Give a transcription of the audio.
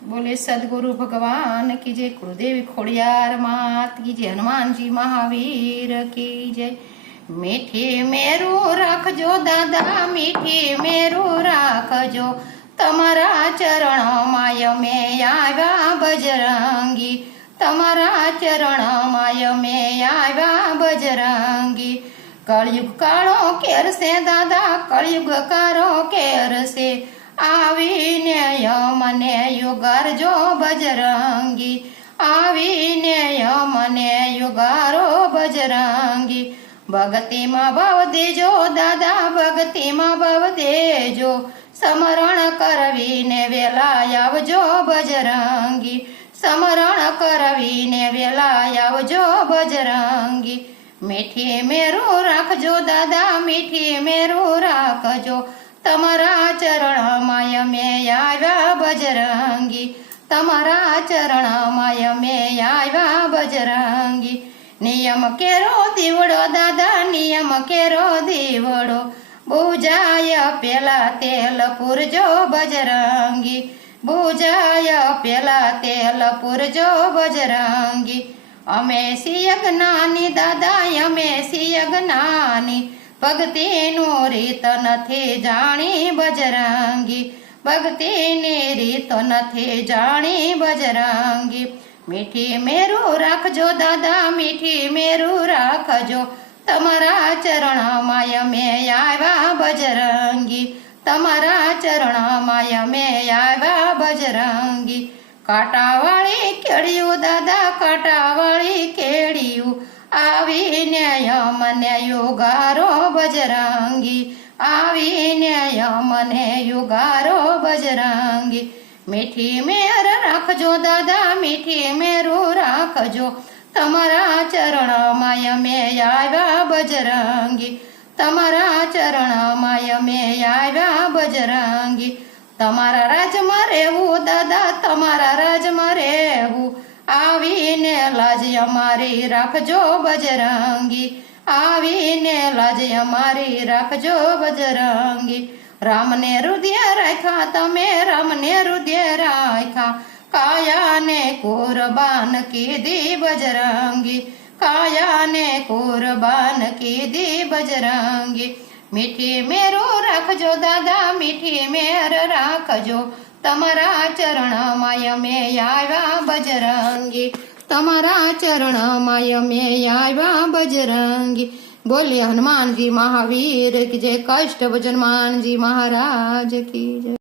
बोले सदगुरु भगवान की जय, कुलदेवी खोड़ियार मात की जय, हनुमान जी महावीर की जय। मीठी मेरू राखजो दादा, मीठी मेरू राखजो, तमरा चरण माय में आव्या बजरंगी, तमरा चरण माय में आव्या बजरंगी। कलयुग काळो केर से दादा, कलयुग काळो केर से, आवीने यमने युगारजो बजरंगी, आवीने यमने युगारो बजरंगी। भगती मां भाव देजो दादा, भगती मां भाव देजो, समरण करवीने वेला आवजो बजरंगी, समरण करवीने वेला आवजो बजरंगी। मीठी मेरू राखजो दादा, मीठी मेरू राखजो, तमरा चरण माय में आव्या बजरंगी, तमरा चरण माय में आव्या बजरंगी। नियम केरो दीवड़ो दादा, नियम केरो दीवड़ो, बुझाय पेला तेल पुरजो बजरंगी, बुझाय पेला तेल पुरजो बजरंगी। अमे सियज्ञानी दादा, अमे सियज्ञानी, भक्ति नु रीत नथी जाणी बजरंगी, भक्ति नी रीत नथी जाणी बजरंगी। मीठी मेरू राखजो दादा, मीठी मेरू राखजो, तमरा चरण माय में आव्या बजरंगी, तमरा चरण माय में आव्या बजरंगी। काटावाળી કેડિયું દાदा, કાટાવાળી કેડિયું, आवीने यमने युगारो बजरंगी, आवीने यमने युगारो बजरंगी। मीठी मेर राखजो दादा, मीठी मेरू राखजो, तमरा चरण माय में आव्या बजरंगी, तमरा चरण माय में आव्या बजरंगी। तमारा राज में रहेवू दादा, तमारा राज में रहेवू, आवीने लाज अमारी राखजो बजरंगी, आवीने लाज अमारी राखजो बजरंगी। राम ने हृदय राखा तमे, राम ने हृदय राखा, काया ने कुर्बान की दी बजरंगी, काया ने कुर्बान की दी बजरंगी। मीठी मेरू राखजो दादा, मीठी मेर राखजो, तमरा चरण माय में आव्या बजरंगी, तमरा चरण माय में आव्या बजरंगी। बोले हनुमान जी महावीर की जय, कष्ट भजन हनुमान जी महाराज की जय।